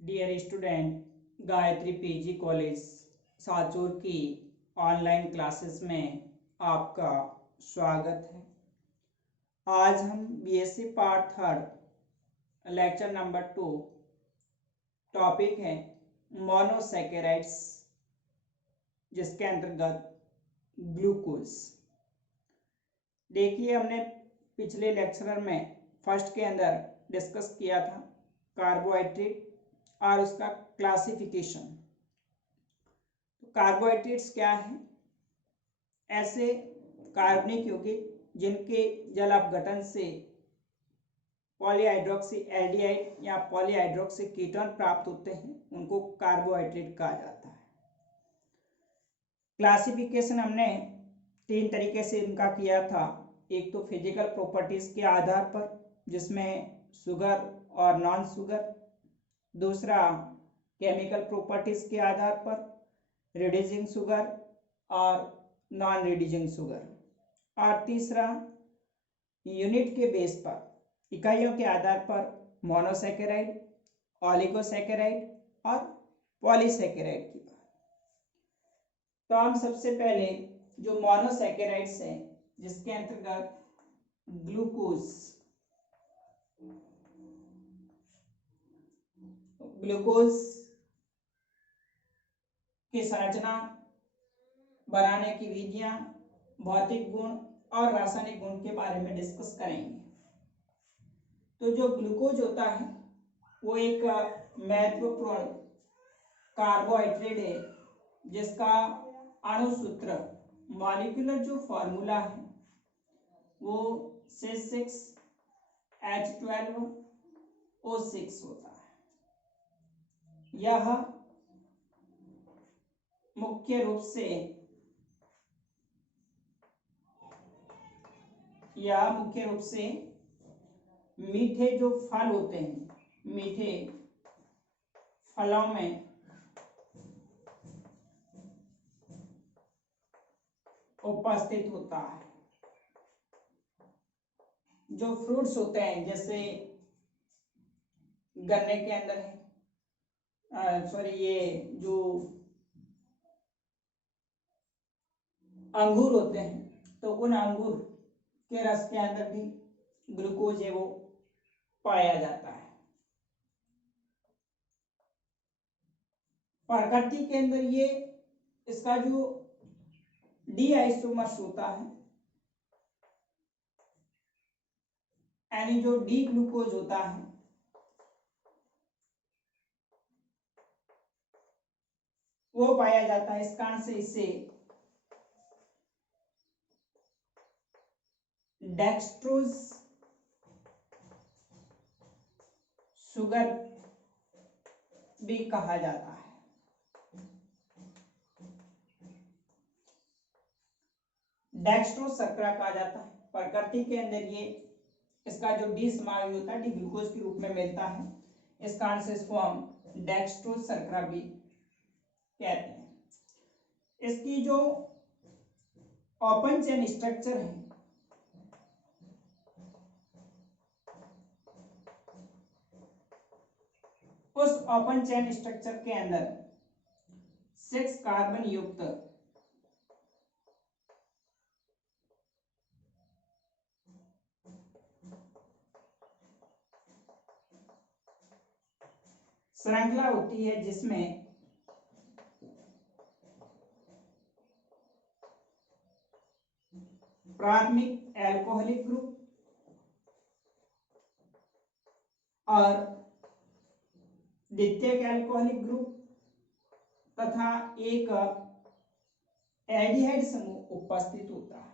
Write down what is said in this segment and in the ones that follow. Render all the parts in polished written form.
Dear student, Gayatri PG college Sanchore की online classes में आपका स्वागत है। आज हम BSc part third lecture number 2 topic है मोनोसैकेराइड्स, जिसके अंतर्गत ग्लूकोज। देखिए, हमने पिछले लेक्चर में फर्स्ट के अंदर डिस्कस किया था कार्बोहाइड्रेट और उसका क्लासिफिकेशन। तो कार्बोहाइड्रेट्स क्या है? ऐसे कार्बनिक यौगिक जिनके जल अपघटन से पॉलीहाइड्रोक्सी एल्डिहाइड या पॉलीहाइड्रोक्सी कीटोन प्राप्त होते हैं, उनको कार्बोहाइड्रेट कहा जाता है। क्लासिफिकेशन हमने 3 तरीके से इनका किया था। एक तो फिजिकल प्रॉपर्टीज के आधार पर, जिसमें शुगर और नॉन शुगर। दूसरा केमिकल प्रॉपर्टीज के आधार पर, रिड्यूसिंग शुगर और नॉन रिड्यूसिंग शुगर। और तीसरा यूनिट के बेस पर, इकाइयों के आधार पर, मोनोसैकेराइड, ओलिगोसैकेराइड और पॉलीसैकेराइड की बात। तो हम सबसे पहले जो मोनोसैकेराइड्स हैं, जिसके अंतर्गत ग्लूकोज की संरचना, बनाने की विधियां, भौतिक गुण और रासायनिक गुण के बारे में डिस्कस करेंगे। तो जो ग्लूकोज होता है वो एक महत्वपूर्ण कार्बोहाइड्रेट है, जिसका अणु सूत्र, मॉलिक्यूलर जो फॉर्मूला है वो C6H12O6 होता है। यह मुख्य रूप से मीठे जो फल होते हैं, मीठे फलों में उपस्थित होता है। जो फ्रूट्स होते हैं, जैसे गन्ने के अंदर है, ये जो अंगूर होते हैं, तो उन अंगूर के रस के अंदर भी ग्लूकोज है वो पाया जाता है। प्रकृति के अंदर ये इसका जो डी आइसोमर्स होता है, यानी जो डी ग्लूकोज होता है, वो पाया जाता है। इस कारण से इसे डेक्सट्रोज शुगर भी कहा जाता है। डेक्सट्रोज शर्करा कहा जाता है। प्रकृति के अंदर ये इसका जो डी समावेश होता है, डी ग्लूकोज के रूप में मिलता है। इस कारण से इसको हम डेक्सट्रोज शर्करा भी कहते हैं। इसकी जो ओपन चेन स्ट्रक्चर है, उस ओपन चेन स्ट्रक्चर के अंदर 6 कार्बन युक्त श्रृंखला होती है, जिसमें प्राथमिक एल्कोहलिक ग्रुप और द्वितीयक एल्कोहलिक ग्रुप तथा एक एल्डिहाइड समूह उपस्थित होता है।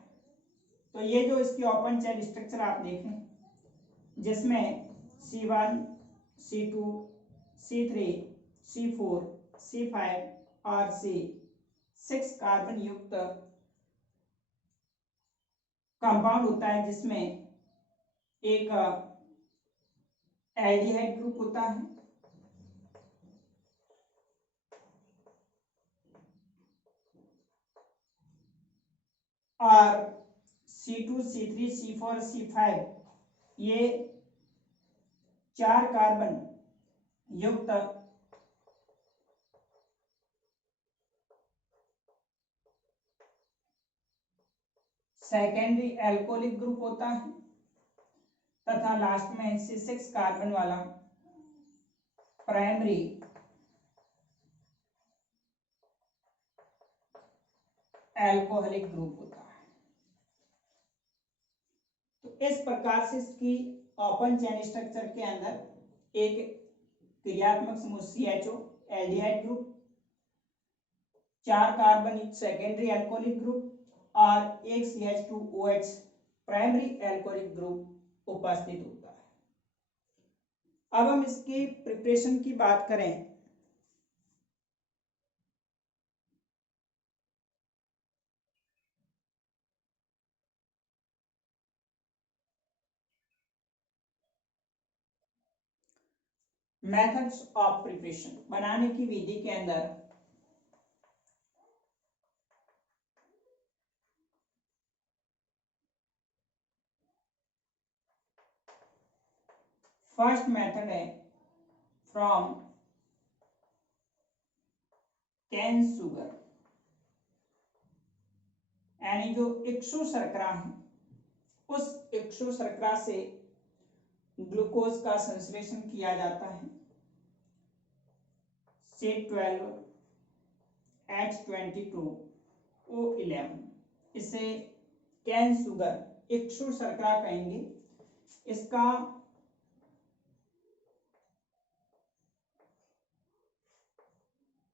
तो ये जो इसकी ओपन चेन स्ट्रक्चर आप देखें, जिसमें C1, C2, C3, C4, C5 और C6 कार्बन युक्त कंपाउंड होता है, जिसमें एक एल्डिहाइड ग्रुप होता है और C2, C3, C4, C5 ये 4 कार्बन युक्त सेकेंडरी एल्कोहलिक ग्रुप होता है तथा लास्ट में C6 कार्बन वाला प्राइमरी एल्कोहलिक ग्रुप होता है। तो इस प्रकार से इसकी ओपन चेन स्ट्रक्चर के अंदर एक क्रियात्मक समूह CHO एल्डिहाइड ग्रुप, 4 कार्बन युक्त सेकेंडरी एल्कोहलिक ग्रुप और एक CH2OH प्राइमरी एल्कोहलिक ग्रुप उपस्थित होता है। अब हम इसकी प्रिपरेशन की बात करें मेथड्स ऑफ प्रिपरेशन, बनाने की विधि के अंदर फर्स्ट मेथड है फ्रॉम कैन शुगर, यानी जो इक्सु शर्करा है उस इक्सु शर्करा से ग्लूकोज का संश्लेषण किया जाता है। C12H22O11, इसे कैन शुगर इक्सु शर्करा कहेंगे। इसका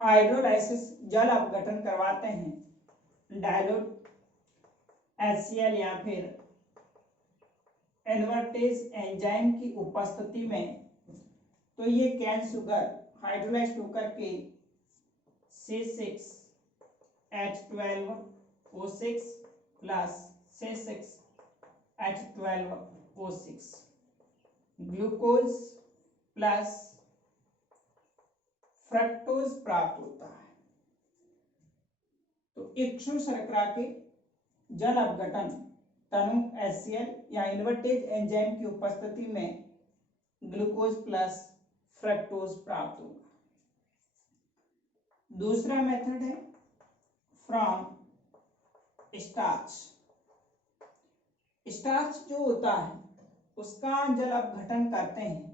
हाइड्रोलाइसिस जल अपघटन करवाते हैं डायल्यूट HCl या फिर इन्वर्टेज एंजाइम की उपस्थिति में, तो ये कैन शुगर हाइड्रोलाइज्ड होकर के C6H12O6 plus C6H12O6 glucose plus fructose प्राप्त होता है। तो इक्सु शर्करा के जल अपघटन तनु HCl या इन्वर्टेज एंजाइम की उपस्थिति में ग्लूकोज प्लस फ्रक्टोज प्राप्त होगा। दूसरा मेथड है फ्रॉम स्टार्च। स्टार्च जो होता है उसका जल अपघटन करते हैं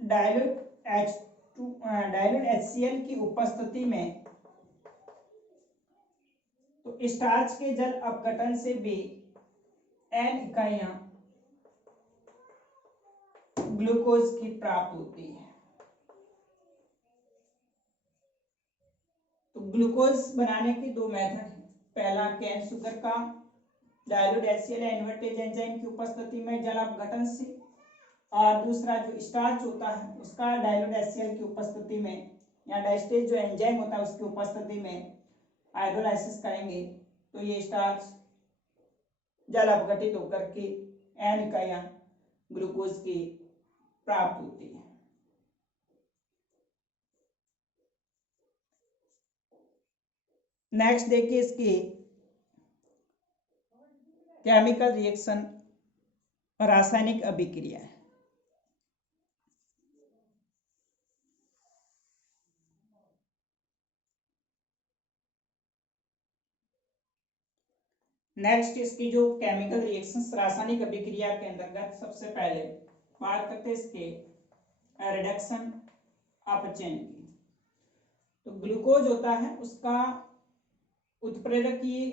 डायल्यूट HCl की उपस्थिति में, तो स्टार्च के जल अपघटन से भी N इकाइयां ग्लूकोज की प्राप्त होती है। तो ग्लूकोज बनाने की दो मेथड है, पहला कैन शुगर का डायल्यूट HCl या इन्वर्टेज एंजाइम की उपस्थिति में जल अपघटन से, और दूसरा जो स्टार्च होता है उसका डायल्यूट HCl की उपस्थिति में या डाइस्टेज जो एंजाइम होता है उसकी उपस्थिति में हाइड्रोलाइसिस करेंगे, तो ये स्टार्च जल अपघटित होकर के N इकाइयां ग्लूकोज की प्राप्त होती है। नेक्स्ट देखिए इसकी केमिकल रिएक्शन, रासायनिक अभिक्रिया। नेक्स्ट इसकी जो केमिकल रिएक्शंस रासायनिक अभिक्रिया के अंतर्गत सबसे पहले बात करते हैं इसके रिडक्शन अपचयन की। तो ग्लूकोज होता है उसका उत्प्रेरकीय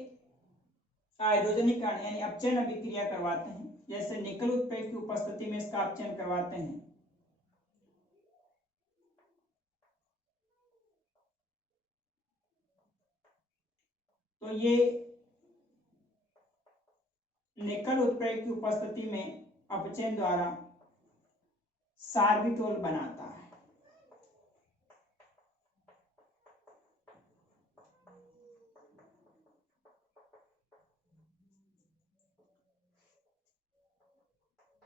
हाइड्रोजनीकरण यानी अपचयन अभिक्रिया करवाते हैं, जैसे निकल उत्प्रेरक की उपस्थिति में इसका अपचयन करवाते हैं। तो ये निकल उत्प्रेरक की उपस्थिति में अपचयन द्वारा सार्बिटोल बनाता है।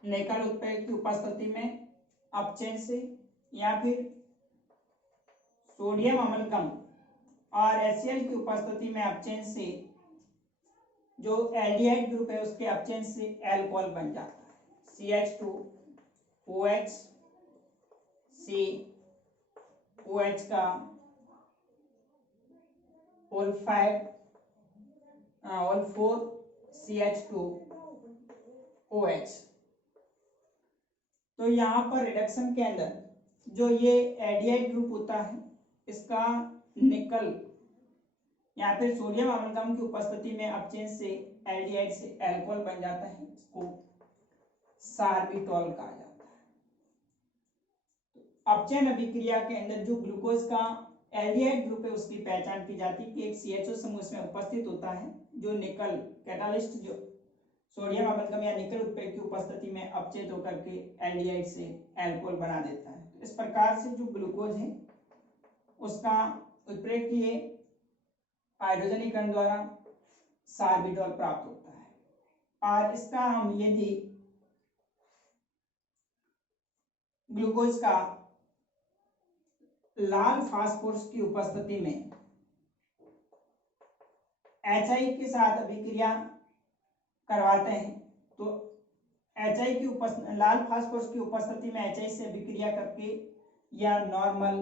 निकल उत्प्रेरक की उपस्थिति में अपचयन से, या फिर सोडियम अम्लकम और HCl की उपस्थिति में अपचयन से जो एल्डिहाइड ग्रुप है उसके अपचयन से अल्कोहल बन जाता है। CH2OH सी ओ एच का ऑल 4 CH2OH। तो यहाँ पर रिडक्शन के अंदर जो ये एडियाइड ग्रुप होता है इसका निकल यहाँ पे सोडियम अमलगम की उपस्थिति में अपचयन से एल्डिहाइड से अल्कोहल बन जाता है, इसको सार्बिटॉल कहा जाता है। अपचयन अभिक्रिया के अंदर जो ग्लूकोज का एल्डिहाइड ग्रुप है उसकी पहचान की जाती है कि एक CHO समूह इसमें उपस्थित होता है जो निकल कैटालिस्ट जो सोडियम अमलगम या निकल उत्प्रेरक की उपस्थिति में अपचयित होकर के एल्डिहाइड से अल्कोहल बना देता है। इस प्रकार से जो ग्लूकोज है उसका उत्प्रेरकीय हाइड्रोजनीकरण द्वारा सार्बिटॉल प्राप्त होता है। और इसका हम यदि ग्लूकोज का लाल फास्फोरस की उपस्थिति में HI के साथ अभिक्रिया करवाते हैं तो HI की लाल फास्फोरस की उपस्थिति में HI से अभिक्रिया करके यह नॉर्मल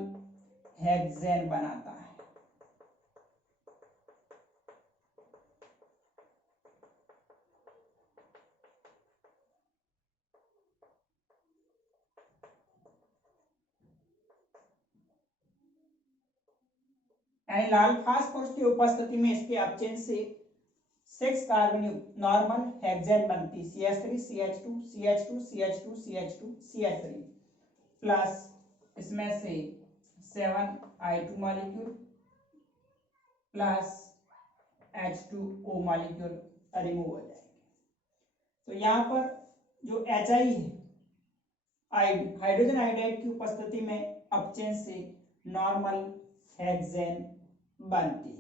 हेक्सेन बनाता है। यानी लाल फास्फोरस की उपस्थिति में इसके अपचयन से 6 कार्बन युक्त नॉर्मल हेक्सेन बनती CH3 CH2 CH2 CH2 CH2 CH3 plus इसमें से 7I2 molecule plus H2O molecule remove हो जाएंगे। तो यहाँ पर जो HI है हाइड्रोजन आयोडाइड की उपस्थिति में अपचयन से नॉर्मल हेक्सेन बनती है।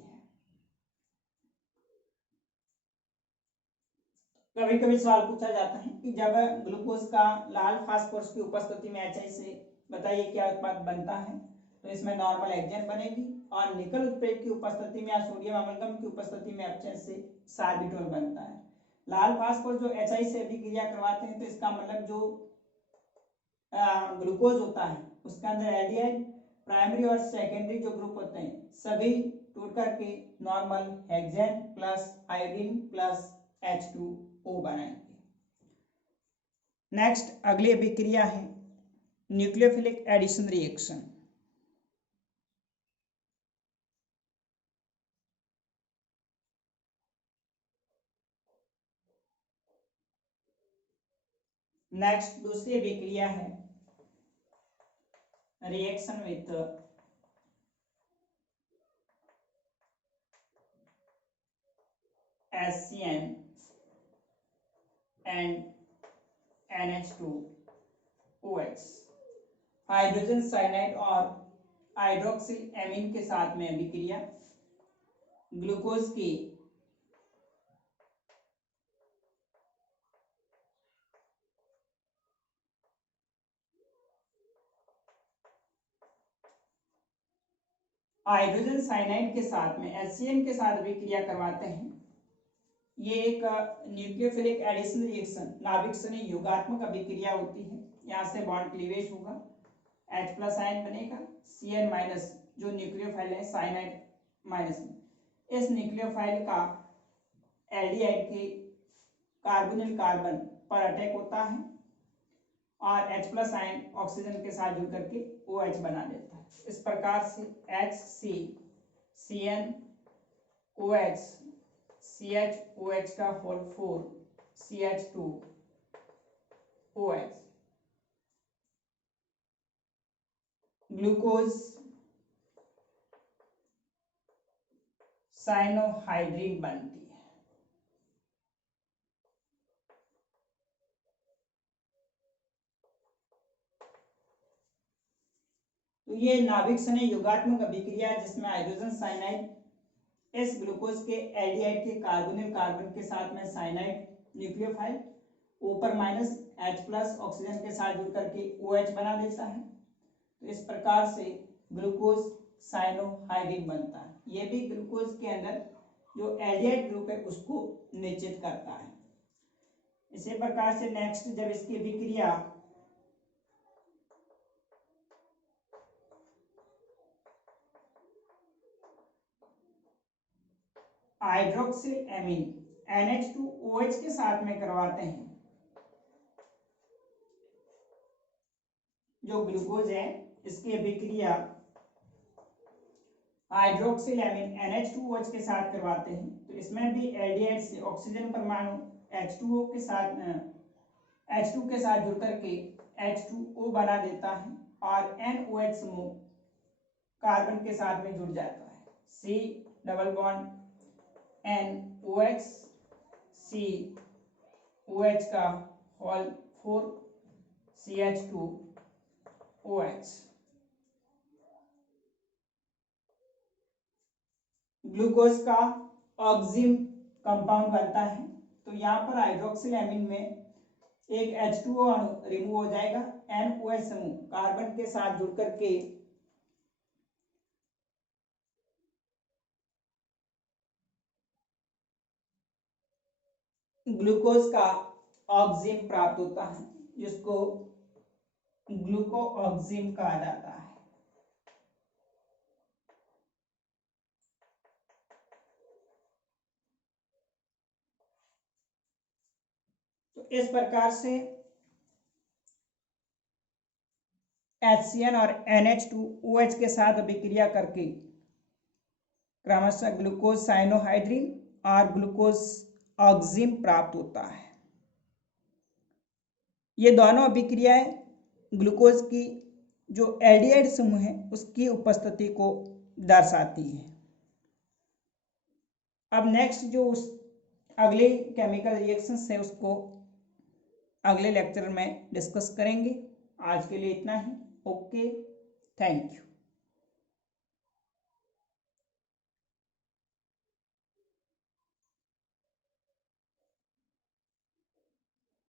कभी कभी सवाल पूछा जाता है कि जब ग्लूकोज का लाल फास्फोरस की उपस्थिति में HI से बताइए क्या उत्पाद बनता है, तो इसमें नॉर्मल हेक्सेन बनेगी और निकल उत्प्रेरक की उपस्थिति में या सोडियम अमलगम की उपस्थिति में अपचयन से सार्बिटॉल बनता है। लाल फास्फोरस जो HI से अभिक्रिया करवाते हैं तो इसका मतलब जो ग्लूकोज होता है उसके अंदर एल्डिहाइड प्राइमरी और सेकेंडरी जो ग्रुप होते हैं सभी टूट करके normal hexane plus iodine plus H2O बनाएंगे। नेक्स्ट अगली अभिक्रिया है न्यूक्लियोफिलिक एडिशन रिएक्शन। नेक्स्ट दूसरी अभिक्रिया है reaction with HCN and NH2OH। Hydrogen cyanide और हाइड्रोक्सिल एमीन के साथ में अभिक्रिया ग्लूकोज की हाइड्रोजन साइनाइड के साथ में HCN के साथ अभिक्रिया करवाते हैं। ये एक न्यूक्लियोफिलिक एडिशन रिएक्शन नाभिक सनी योगात्मक अभिक्रिया होती है। यहाँ से बॉन्ड क्लीवेज होगा, H+ आयन बनेगा, Cn माइनस जो न्यूक्लियोफाइल है साइनाइड माइनस में, इस न्यूक्लियोफाइल का एल्डिहाइड के कार्बोनिल कार्बन पर अटैक होता है और H+ आयन ऑक्सीजन के साथ जुड़ करके OH बना देता है। इस प्रकार से HCCnOH CHOH का होल 4 CH2OH ग्लूकोज साइनोहाइड्रिन बनती है। तो ये नाभिक सने योगात्मक अभिक्रिया जिसमें हाइड्रोजन साइनाइड इस ग्लूकोज के एल्डिहाइड के कार्बोनिल कार्बन के साथ में साइनाइड न्यूक्लियोफाइल ऊपर माइनस H+ ऑक्सीजन के साथ जुड़ करके OH बना देता है। तो इस प्रकार से ग्लूकोज साइनोहाइड्रिन बनता है। ये भी ग्लूकोज के अंदर जो एल्डिहाइड ग्रुप है उसको निश्चित करता है। इसी प्रकार से नेक्स्ट जब इसकी अभिक्रिया हाइड्रोक्सिल एमीन NH2OH के साथ में करवाते हैं। जो ग्लूकोज है इसकी अभिक्रिया हाइड्रोक्सिल एमीन NH2OH के साथ करवाते हैं, तो इसमें भी एल्डिहाइड से ऑक्सीजन परमाणु H2O के साथ H2 के साथ जुड़ करके H2O बना देता है और NOH समूह कार्बन के साथ में जुड़ जाता है। C double bond NOH COH का होल 4 CH2OH। ग्लूकोज का ऑक्सिम कंपाउंड बनता है, तो यहाँ पर हाइड्रोक्सिल एमीन में एक H2O अणु रिमूव हो जाएगा, NOH समूह कार्बन के साथ जुड़ करके ग्लूकोज का ऑक्सिम प्राप्त होता है, जिसको ग्लूकोऑक्सिम कहा जाता है। तो इस प्रकार से HCN और NH2OH के साथ अभिक्रिया करके क्रमशः ग्लूकोज साइनोहाइड्रिन और ग्लूकोज ऑक्सिम प्राप्त होता है। ये दोनों अभिक्रियाएं ग्लूकोज की जो एल्डिहाइड समूह है उसकी उपस्थिति को दर्शाती है। अब नेक्स्ट जो उस अगले केमिकल रिएक्शंस है उसको अगले लेक्चर में डिस्कस करेंगे। आज के लिए इतना ही। Okay, thank you.